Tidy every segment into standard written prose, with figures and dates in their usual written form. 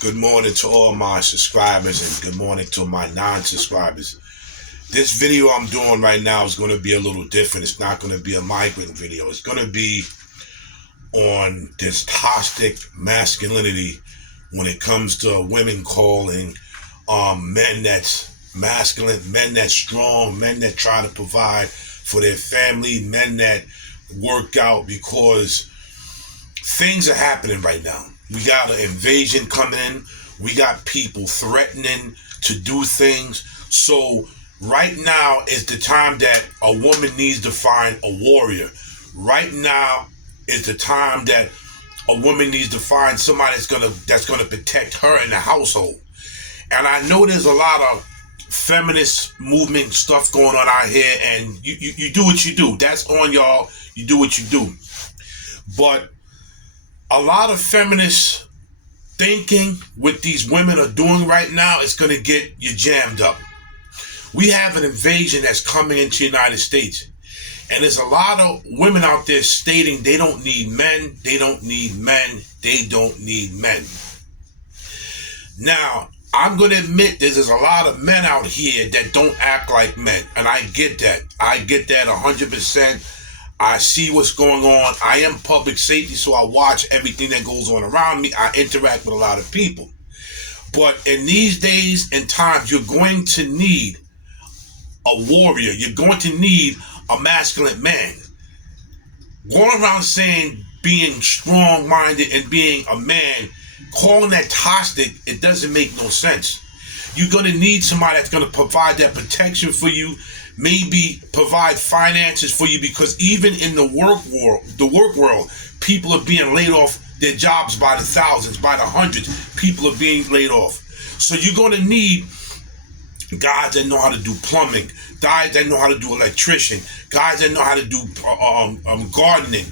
Good morning to all my subscribers and good morning to my non-subscribers. This video I'm doing right now is going to be a little different. It's not going to be a migrant video. It's going to be on this toxic masculinity when it comes to women calling men that's masculine, men that's strong, men that try to provide for their family, men that work out, because things are happening right now. We got an invasion coming in. We got people threatening to do things. So right now is the time that a woman needs to find a warrior. Right now is the time that a woman needs to find somebody that's gonna protect her in the household. And I know there's a lot of feminist movement stuff going on out here, and you do what you do. That's on y'all. You do what you do. But a lot of feminist thinking what these women are doing right now is going to get you jammed up. We have an invasion that's coming into the United States. And there's a lot of women out there stating they don't need men, they don't need men, they don't need men. Now, I'm going to admit there's a lot of men out here that don't act like men. And I get that. I get that 100%. I see what's going on. I am public safety, so I watch everything that goes on around me. I interact with a lot of people. But in these days and times, you're going to need a warrior. You're going to need a masculine man. Going around saying being strong-minded and being a man, calling that toxic, it doesn't make no sense. You're going to need somebody that's going to provide that protection for you, maybe provide finances for you, because even in the work world, people are being laid off their jobs by the thousands, by the hundreds. People are being laid off. So you're going to need guys that know how to do plumbing, guys that know how to do electrician, guys that know how to do gardening.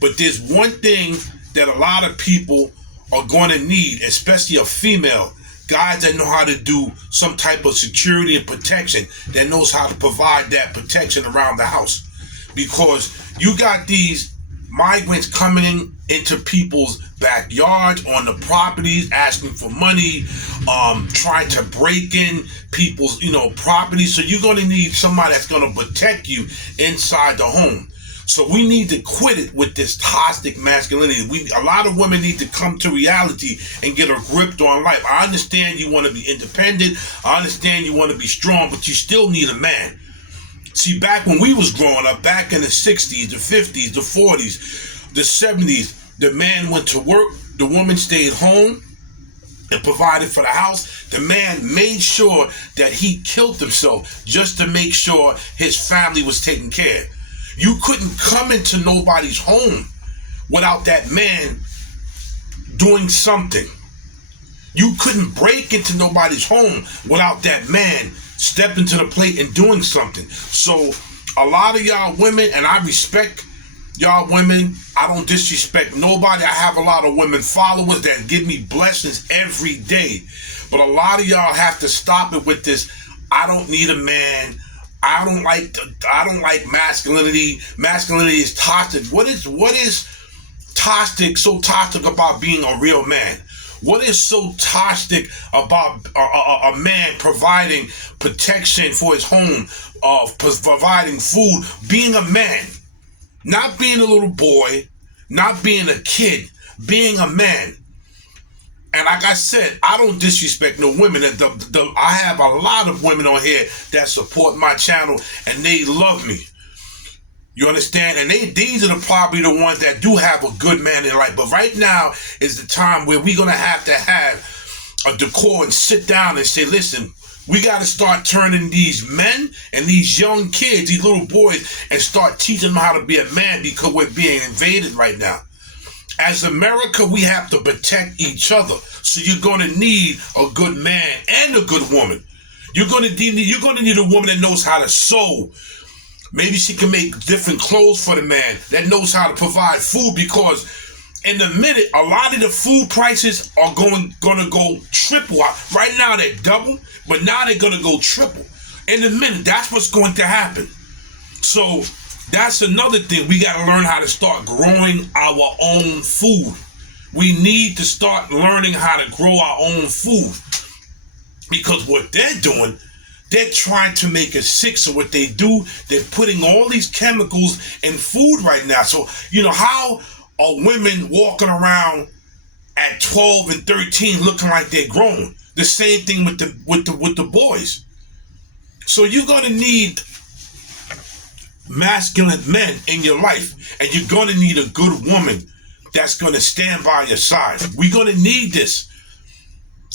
But there's one thing that a lot of people are going to need, especially a female, guys that know how to do some type of security and protection, that knows how to provide that protection around the house. Because you got these migrants coming into people's backyards, on the properties, asking for money, trying to break in people's, properties. So you're going to need somebody that's going to protect you inside the home. So we need to quit it with this toxic masculinity. A lot of women need to come to reality and get a grip on life. I understand you want to be independent. I understand you want to be strong, but you still need a man. See, back when we was growing up, back in the 60s, the 50s, the 40s, the 70s, the man went to work, the woman stayed home and provided for the house. The man made sure that he killed himself just to make sure his family was taken care of. You couldn't come into nobody's home without that man doing something. You couldn't break into nobody's home without that man stepping to the plate and doing something. So a lot of y'all women, and I respect y'all women, I don't disrespect nobody. I have a lot of women followers that give me blessings every day. But a lot of y'all have to stop it with this, I don't need a man, I don't like masculinity. Masculinity is toxic. What is toxic, so toxic about being a real man? What is so toxic about a man providing protection for his home, providing food, being a man, not being a little boy, not being a kid, being a man? And like I said, I don't disrespect no women. I have a lot of women on here that support my channel and they love me. You understand? And these are probably the ones that do have a good man in life. But right now is the time where we're going to have a decor and sit down and say, listen, we got to start turning these men and these young kids, these little boys, and start teaching them how to be a man, because we're being invaded right now. As America, we have to protect each other. So you're going to need a good man and a good woman. You're going to need a woman that knows how to sew. Maybe she can make different clothes for the man, that knows how to provide food, because in a minute, a lot of the food prices are going to go triple. Right now they're double, but now they're going to go triple. In a minute, that's what's going to happen. So that's another thing. We got to learn how to start growing our own food. We need to start learning how to grow our own food. Because what they're doing, they're trying to make us sick. So what they do, they're putting all these chemicals in food right now. So, how are women walking around at 12 and 13 looking like they're grown? The same thing with the boys. So you're gonna need masculine men in your life, and you're gonna need a good woman that's gonna stand by your side. We're gonna need this.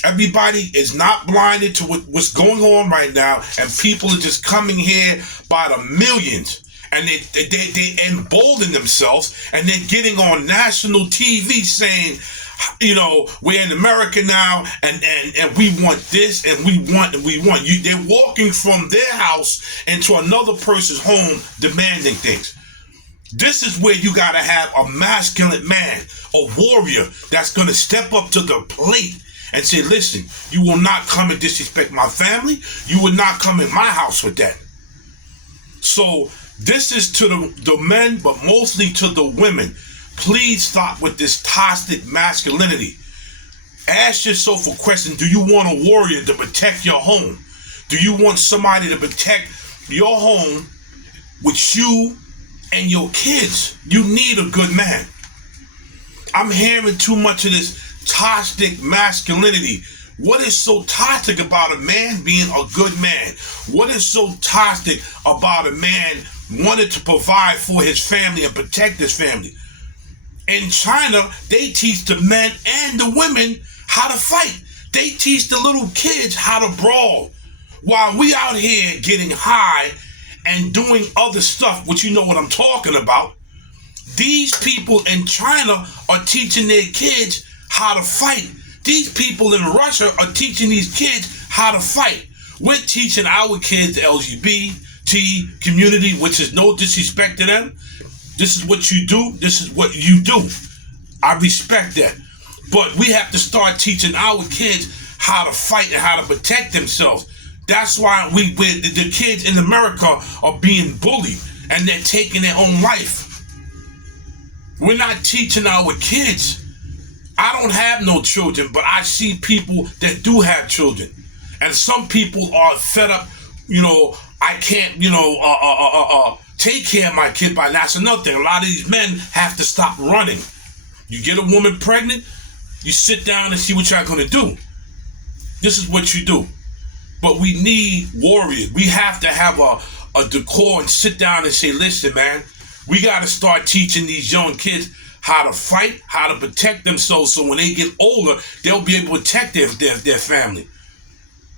Everybody is not blinded to what's going on right now, and people are just coming here by the millions, and they embolden themselves, and they're getting on national TV saying, we're in America now, and we want this, and we want. They're walking from their house into another person's home demanding things. This is where you gotta have a masculine man, a warrior that's gonna step up to the plate and say, listen, you will not come and disrespect my family. You will not come in my house with that. So this is to the men, but mostly to the women. Please stop with this toxic masculinity. Ask yourself a question. Do you want a warrior to protect your home? Do you want somebody to protect your home with you and your kids? You need a good man. I'm hearing too much of this toxic masculinity. What is so toxic about a man being a good man? What is so toxic about a man wanting to provide for his family and protect his family? In China, they teach the men and the women how to fight. They teach the little kids how to brawl. While we out here getting high and doing other stuff, which you know what I'm talking about, these people in China are teaching their kids how to fight. These people in Russia are teaching these kids how to fight. We're teaching our kids the LGBT community, which is no disrespect to them. This is what you do. This is what you do. I respect that. But we have to start teaching our kids how to fight and how to protect themselves. That's why the kids in America are being bullied and they're taking their own life. We're not teaching our kids. I don't have no children, but I see people that do have children. And some people are fed up, I can't, take care of my kid by. That's another thing. A lot of these men have to stop running. You get a woman pregnant, you sit down and see what y'all gonna do. This is what you do. But we need warriors. We have to have a decor and sit down and say, listen, man, we gotta start teaching these young kids how to fight, how to protect themselves, so when they get older, they'll be able to protect their family.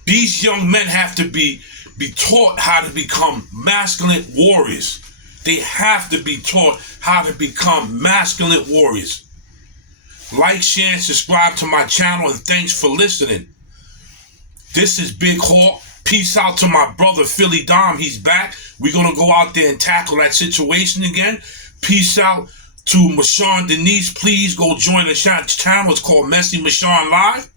These young men have to be taught how to become masculine warriors. They have to be taught how to become masculine warriors. Like, share, and subscribe to my channel, and thanks for listening. This is Big Hawk. Peace out to my brother Philly Dom. He's back. We're going to go out there and tackle that situation again. Peace out to Mashawn Denise. Please go join the channel. It's called Messy Mashawn Live.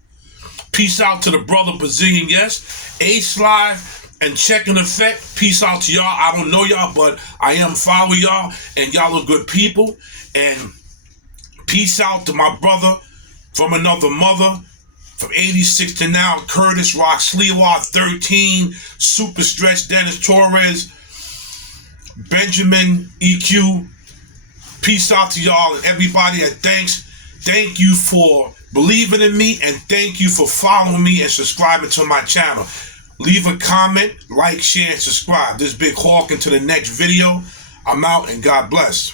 Peace out to the brother Brazilian Yes, Ace Live, and Checking Effect. Peace out to y'all. I don't know y'all, but I am following y'all, and y'all are good people. And peace out to my brother from another mother, from 86 to now, Curtis Rock Sliwa, 13, Super Stretch, Dennis Torres, Benjamin EQ. Peace out to y'all and everybody, and thank you for believing in me, and thank you for following me and subscribing to my channel. Leave a comment, like, share, and subscribe. This is Big Hawk. Until the next video, I'm out, and God bless.